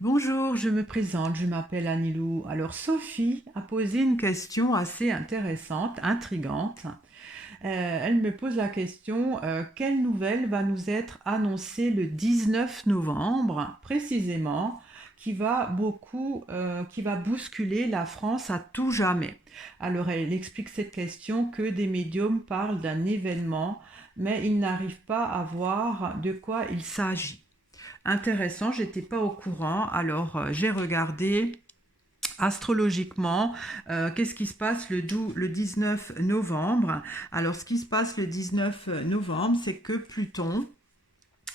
Bonjour, je me présente, je m'appelle Anilou. Alors Sophie a posé une question assez intéressante, intrigante. Elle me pose la question, quelle nouvelle va nous être annoncée le 19 novembre précisément, qui va bousculer la France à tout jamais. Alors elle explique cette question que des médiums parlent d'un événement, mais ils n'arrivent pas à voir de quoi il s'agit. Intéressant, j'étais pas au courant. Alors j'ai regardé astrologiquement qu'est-ce qui se passe le 19 novembre. Alors ce qui se passe le 19 novembre, c'est que Pluton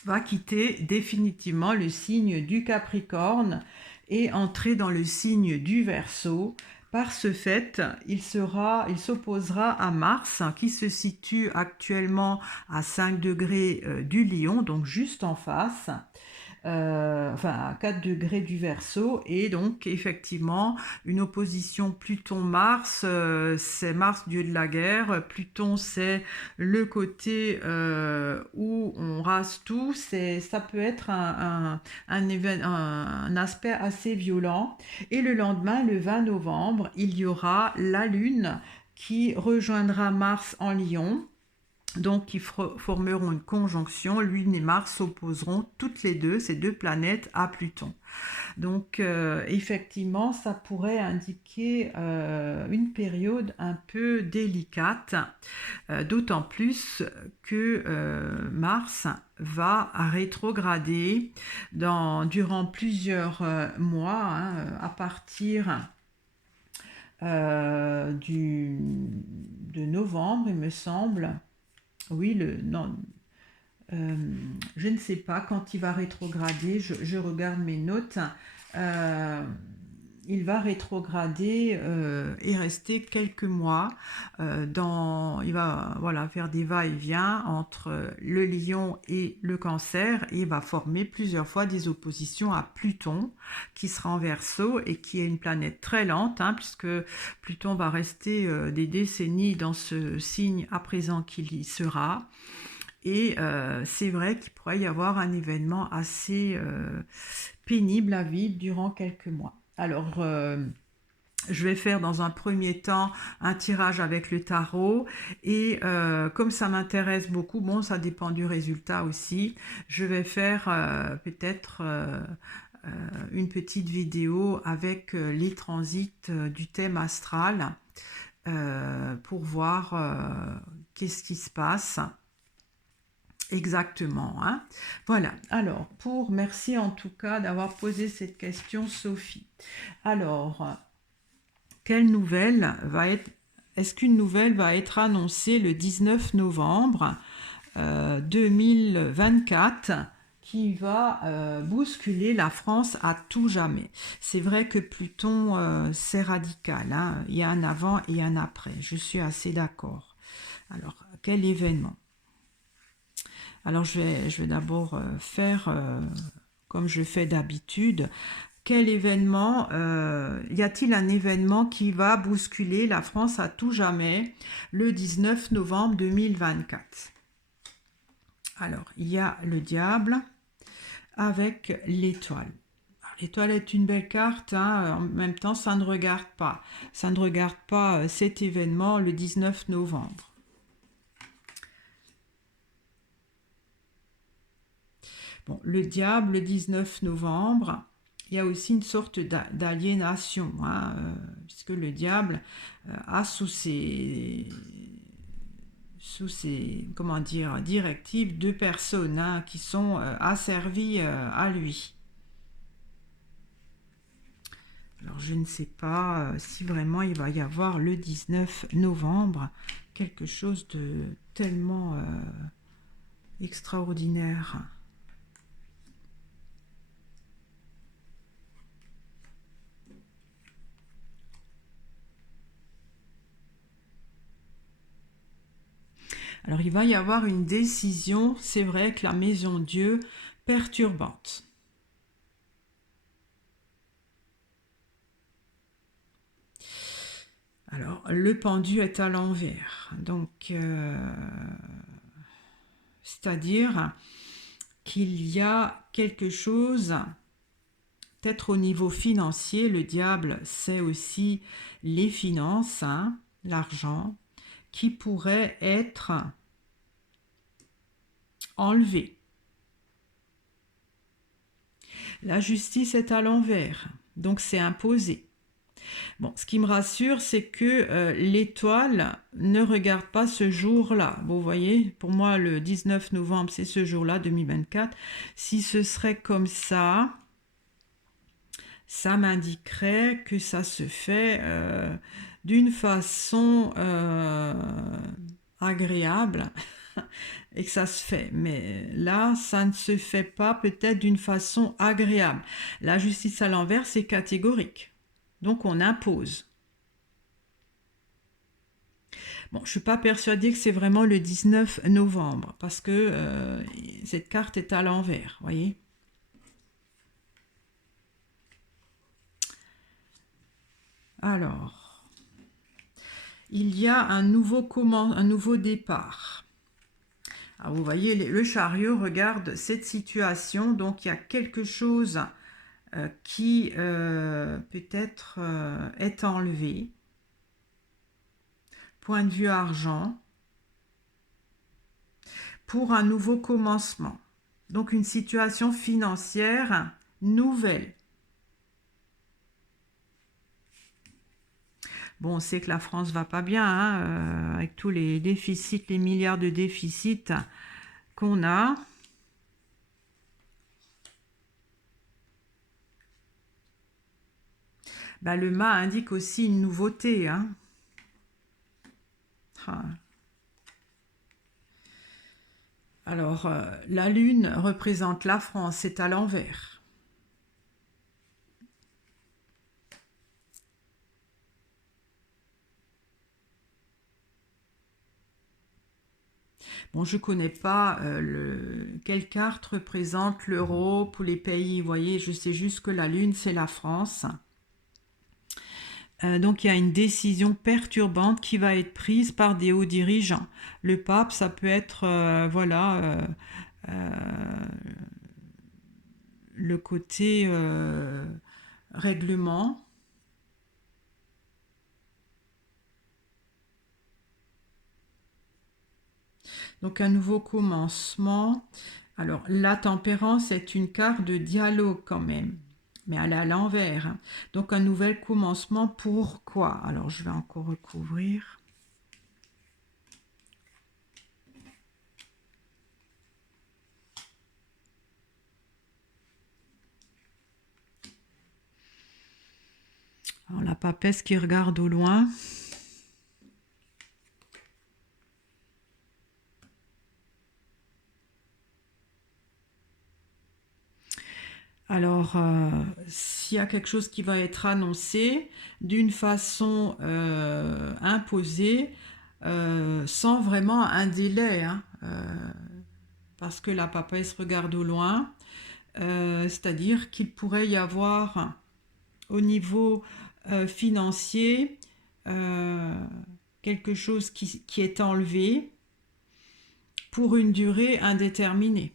va quitter définitivement le signe du Capricorne et entrer dans le signe du Verseau. Par ce fait, il s'opposera à Mars qui se situe actuellement à 5 degrés du Lion, donc juste en face, enfin à 4 degrés du Verseau, et donc effectivement une opposition Pluton-Mars, c'est Mars dieu de la guerre, Pluton c'est le côté où on rase tout, ça peut être un aspect assez violent, et le lendemain, le 20 novembre, il y aura la Lune qui rejoindra Mars en Lion, donc qui formeront une conjonction. Lune et Mars s'opposeront toutes les deux, ces deux planètes, à Pluton. Donc effectivement, ça pourrait indiquer une période un peu délicate, d'autant plus que Mars va rétrograder durant plusieurs mois, hein, à partir de novembre, il me semble. Oui, non, euh, je ne sais pas quand il va rétrograder, je regarde mes notes. Euh, il va rétrograder et rester quelques mois. Il va voilà, faire des va-et-vient entre le lion et le cancer, et il va former plusieurs fois des oppositions à Pluton, qui sera en Verseau et qui est une planète très lente, hein, puisque Pluton va rester des décennies dans ce signe à présent qu'il y sera. Et c'est vrai qu'il pourrait y avoir un événement assez pénible à vivre durant quelques mois. Alors, je vais faire dans un premier temps un tirage avec le tarot, et comme ça m'intéresse beaucoup, bon, ça dépend du résultat aussi, je vais faire peut-être une petite vidéo avec les transits du thème astral, pour voir qu'est-ce qui se passe exactement, hein. Voilà. Alors, merci en tout cas d'avoir posé cette question, Sophie. Alors, quelle nouvelle va être, est-ce qu'une nouvelle va être annoncée le 19 novembre 2024, qui va bousculer la France à tout jamais? C'est vrai que Pluton, c'est radical, hein. Il y a un avant et un après. Je suis assez d'accord. Alors, quel événement? Alors je vais d'abord faire comme je fais d'habitude. Quel événement, y a-t-il un événement qui va bousculer la France à tout jamais le 19 novembre 2024? Alors, il y a le diable avec l'étoile. L'étoile est une belle carte, hein, en même temps ça ne regarde pas. Ça ne regarde pas cet événement le 19 novembre. Bon, le diable, le 19 novembre, il y a aussi une sorte d'aliénation, hein, puisque le diable a sous ses comment dire, directives deux personnes, hein, qui sont asservies à lui. Alors je ne sais pas si vraiment il va y avoir le 19 novembre quelque chose de tellement extraordinaire. Alors il va y avoir une décision, c'est vrai que la maison Dieu, perturbante. Alors le pendu est à l'envers, donc c'est-à-dire qu'il y a quelque chose peut-être au niveau financier, le diable, c'est aussi les finances, hein, l'argent, qui pourrait être enlevé. La justice est à l'envers, donc c'est imposé. Bon, ce qui me rassure, c'est que l'étoile ne regarde pas ce jour-là. Vous voyez, pour moi, le 19 novembre, c'est ce jour-là, 2024. Si ce serait comme ça m'indiquerait que ça se fait d'une façon agréable et que ça se fait. Mais là, ça ne se fait pas peut-être d'une façon agréable. La justice à l'envers, c'est catégorique. Donc on impose. Bon, je ne suis pas persuadée que c'est vraiment le 19 novembre parce que cette carte est à l'envers, voyez. Alors, il y a un nouveau départ. Alors, vous voyez, le chariot regarde cette situation, donc il y a quelque chose qui peut-être est enlevé. Point de vue argent, pour un nouveau commencement. Donc une situation financière nouvelle. Bon, on sait que la France va pas bien, hein, avec tous les déficits, les milliards de déficits qu'on a. Bah, le mât indique aussi une nouveauté, hein. Ah. Alors, la lune représente la France, c'est à l'envers. Bon, je ne connais pas quelle carte représente l'Europe ou les pays, vous voyez, je sais juste que la lune, c'est la France. Donc il y a une décision perturbante qui va être prise par des hauts dirigeants. Le pape, ça peut être, le côté règlement. Donc un nouveau commencement. Alors la tempérance est une carte de dialogue quand même, mais elle est à l'envers, hein. Donc un nouvel commencement, pourquoi? Alors je vais encore recouvrir. Alors la papesse qui regarde au loin. Alors, s'il y a quelque chose qui va être annoncé d'une façon imposée, sans vraiment un délai, hein, parce que la papesse regarde au loin, c'est-à-dire qu'il pourrait y avoir au niveau financier quelque chose qui est enlevé pour une durée indéterminée.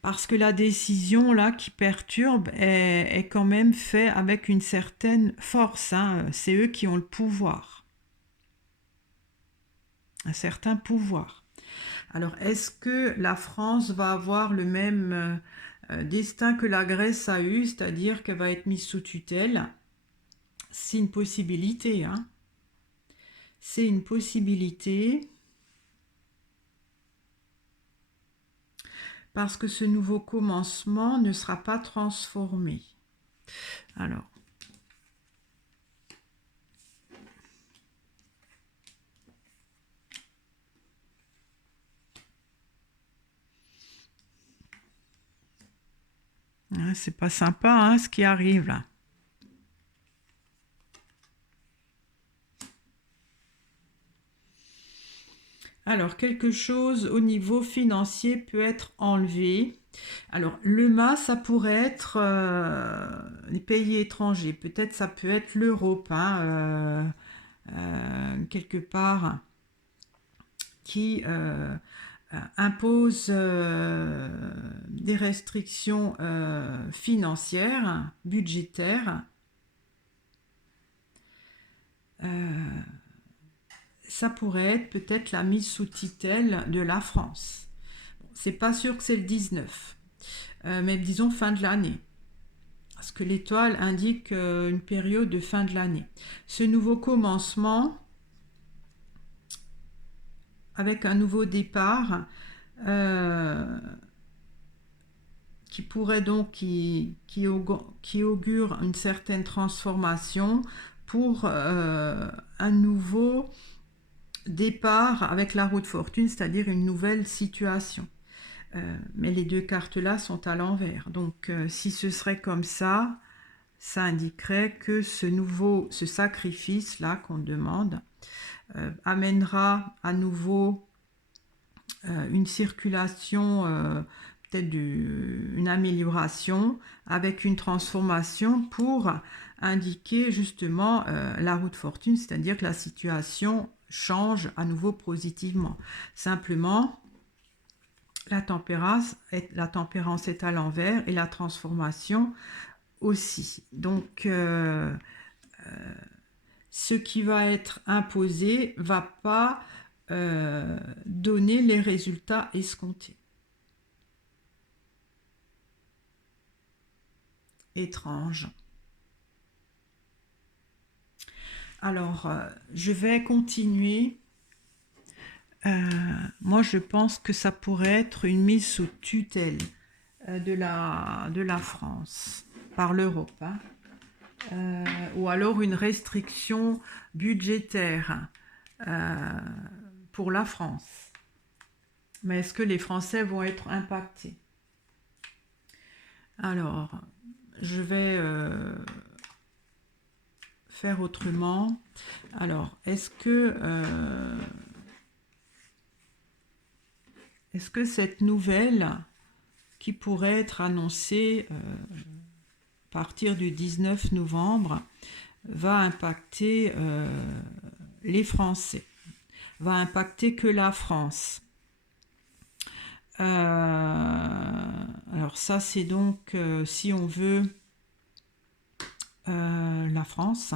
Parce que la décision là qui perturbe est quand même faite avec une certaine force, hein. C'est eux qui ont le pouvoir, un certain pouvoir. Alors, est-ce que la France va avoir le même destin que la Grèce a eu, c'est-à-dire qu'elle va être mise sous tutelle? C'est une possibilité, hein. C'est une possibilité. Parce que ce nouveau commencement ne sera pas transformé. Alors, hein, c'est pas sympa, hein, ce qui arrive là. Alors, quelque chose au niveau financier peut être enlevé. Alors, le mât, ça pourrait être les pays étrangers. Peut-être ça peut être l'Europe, hein, quelque part, qui impose des restrictions financières, budgétaires. Ça pourrait être peut-être la mise sous tutelle de la France. C'est pas sûr que c'est le 19, mais disons fin de l'année. Parce que l'étoile indique une période de fin de l'année. Ce nouveau commencement, avec un nouveau départ, qui pourrait donc, qui augure une certaine transformation pour un nouveau départ avec la roue de fortune, c'est-à-dire une nouvelle situation. Mais les deux cartes-là sont à l'envers. Donc, si ce serait comme ça indiquerait que ce sacrifice-là qu'on demande amènera à nouveau une circulation, peut-être une amélioration avec une transformation pour indiquer justement la roue de fortune, c'est-à-dire que la situation change à nouveau positivement. Simplement, la tempérance est à l'envers et la transformation aussi. Donc, ce qui va être imposé ne va pas donner les résultats escomptés. Étrange. Alors, je vais continuer. Moi, je pense que ça pourrait être une mise sous tutelle de la France par l'Europe, hein. Ou alors une restriction budgétaire pour la France. Mais est-ce que les Français vont être impactés? Alors, je vais faire autrement. Alors, est-ce que cette nouvelle qui pourrait être annoncée à partir du 19 novembre va impacter les Français, va impacter que la France? Alors ça, c'est donc, si on veut, la France.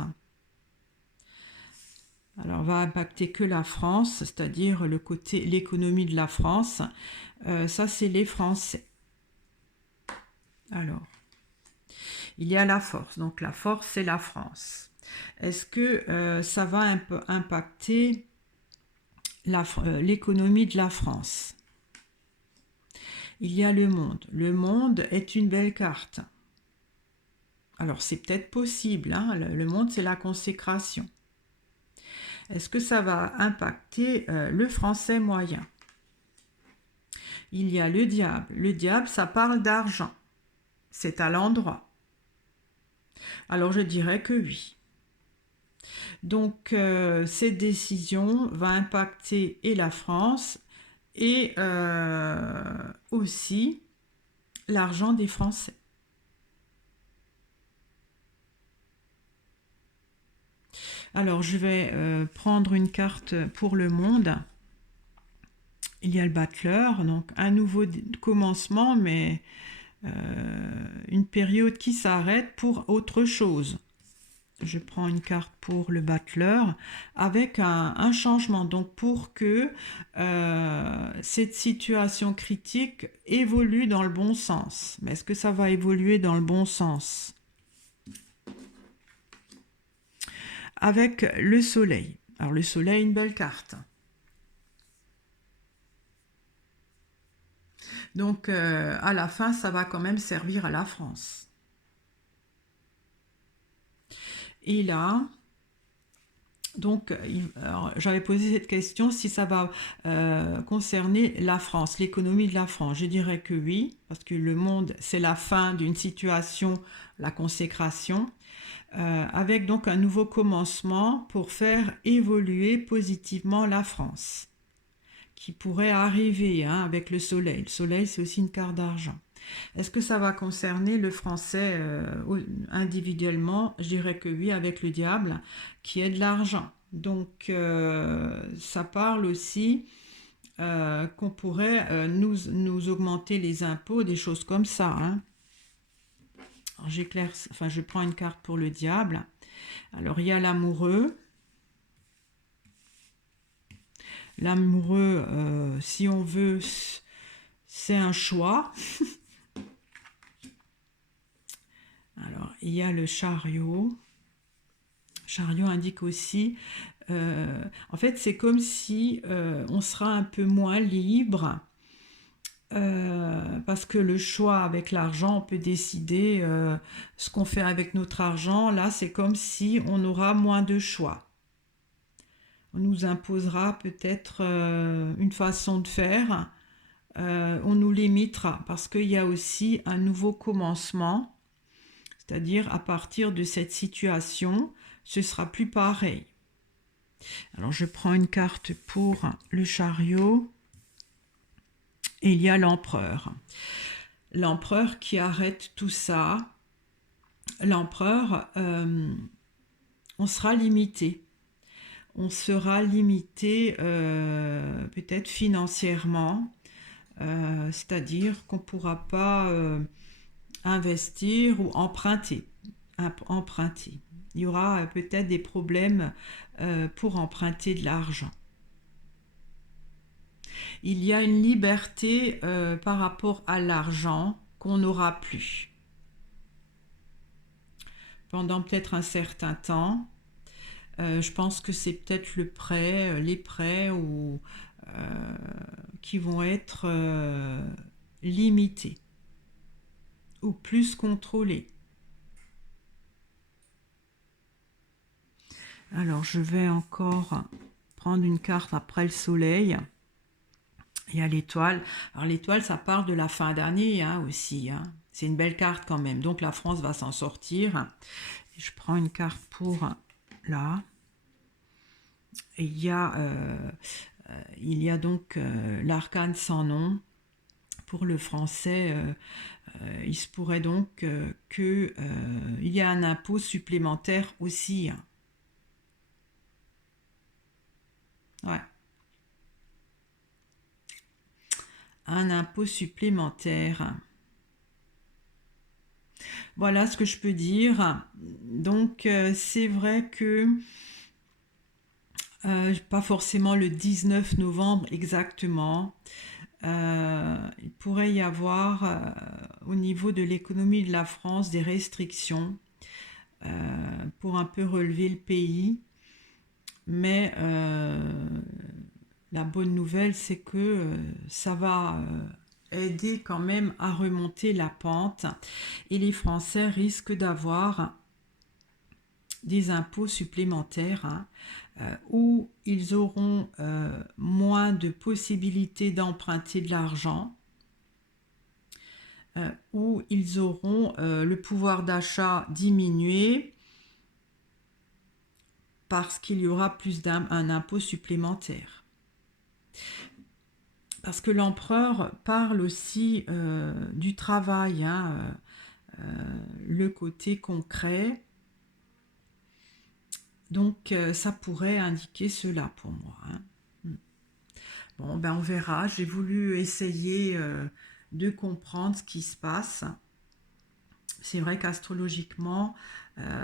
Alors, va impacter que la France, c'est-à-dire l'économie de la France. Ça, c'est les Français. Alors, il y a la force. Donc, la force, c'est la France. Est-ce que ça va impacter l'économie de la France? Il y a le monde. Le monde est une belle carte. Alors, c'est peut-être possible, hein. Le monde, c'est la consécration. Est-ce que ça va impacter le français moyen? Il y a le diable. Le diable, ça parle d'argent. C'est à l'endroit. Alors, je dirais que oui. Donc, cette décision va impacter et la France et aussi l'argent des Français. Alors, je vais prendre une carte pour le monde. Il y a le battleur, donc un nouveau commencement, mais une période qui s'arrête pour autre chose. Je prends une carte pour le battleur avec un changement, donc pour que cette situation critique évolue dans le bon sens. Mais est-ce que ça va évoluer dans le bon sens? Avec le soleil. Alors le soleil, une belle carte. Donc à la fin, ça va quand même servir à la France. Et là, donc j'avais posé cette question si ça va concerner la France, l'économie de la France. Je dirais que oui, parce que le monde, c'est la fin d'une situation, la consécration. Avec donc un nouveau commencement pour faire évoluer positivement la France, qui pourrait arriver avec le soleil. Le soleil, c'est aussi une carte d'argent. Est-ce que ça va concerner le français individuellement? Je dirais que oui, avec le diable, qui est de l'argent. Donc, ça parle aussi qu'on pourrait nous augmenter les impôts, des choses comme ça. Hein. Alors, j'éclaire, enfin, je prends une carte pour le diable. Alors, il y a l'amoureux. L'amoureux, si on veut, c'est un choix. Alors, il y a le chariot. Le chariot indique aussi, en fait, c'est comme si on sera un peu moins libre, parce que le choix avec l'argent, on peut décider ce qu'on fait avec notre argent. Là, c'est comme si on aura moins de choix. On nous imposera peut-être une façon de faire, on nous limitera, parce qu'il y a aussi un nouveau commencement, c'est-à-dire à partir de cette situation, ce sera plus pareil. Alors je prends une carte pour le chariot, et il y a l'empereur. L'empereur qui arrête tout ça. L'empereur, on sera limité. On sera limité peut-être financièrement, c'est-à-dire qu'on ne pourra pas investir ou emprunter. Il y aura peut-être des problèmes pour emprunter de l'argent. Il y a une liberté par rapport à l'argent qu'on n'aura plus. Pendant peut-être un certain temps, je pense que c'est peut-être les prêts qui vont être limités ou plus contrôlés. Alors je vais encore prendre une carte après le soleil. Il y a l'étoile. Alors l'étoile, ça part de la fin d'année aussi. Hein. C'est une belle carte quand même. Donc la France va s'en sortir. Et je prends une carte pour là. Et il y a donc l'arcane sans nom. Pour le français, il se pourrait donc qu'il y ait un impôt supplémentaire aussi. Hein. Ouais. Un impôt supplémentaire. Voilà ce que je peux dire. Donc c'est vrai que pas forcément le 19 novembre exactement. Il pourrait y avoir au niveau de l'économie de la France des restrictions pour un peu relever le pays. Mais la bonne nouvelle, c'est que ça va aider quand même à remonter la pente et les Français risquent d'avoir des impôts supplémentaires où ils auront moins de possibilités d'emprunter de l'argent, où ils auront le pouvoir d'achat diminué parce qu'il y aura plus un impôt supplémentaire. Parce que l'empereur parle aussi du travail, le côté concret. Donc ça pourrait indiquer cela pour moi. Hein. Bon, ben on verra. J'ai voulu essayer de comprendre ce qui se passe. C'est vrai qu'astrologiquement,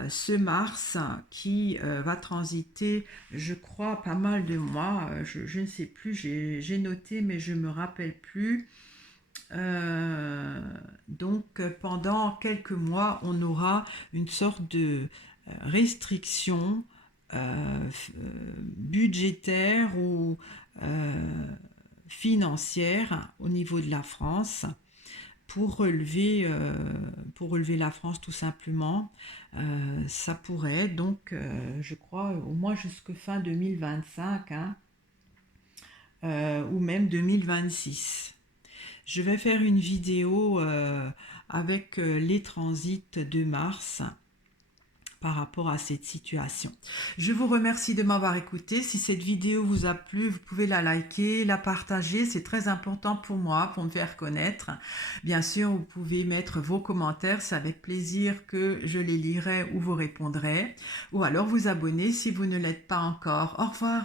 ce Mars qui va transiter, je crois, pas mal de mois, je ne sais plus, j'ai noté mais je ne me rappelle plus. Donc pendant quelques mois, on aura une sorte de restriction budgétaire ou financière au niveau de la France pour relever la France tout simplement. Ça pourrait donc, je crois, au moins jusqu'à fin 2025 ou même 2026. Je vais faire une vidéo avec les transits de Mars par rapport à cette situation. Je vous remercie de m'avoir écouté. Si cette vidéo vous a plu, vous pouvez la liker, la partager. C'est très important pour moi, pour me faire connaître. Bien sûr, vous pouvez mettre vos commentaires. C'est avec plaisir que je les lirai ou vous répondrai. Ou alors vous abonner si vous ne l'êtes pas encore. Au revoir.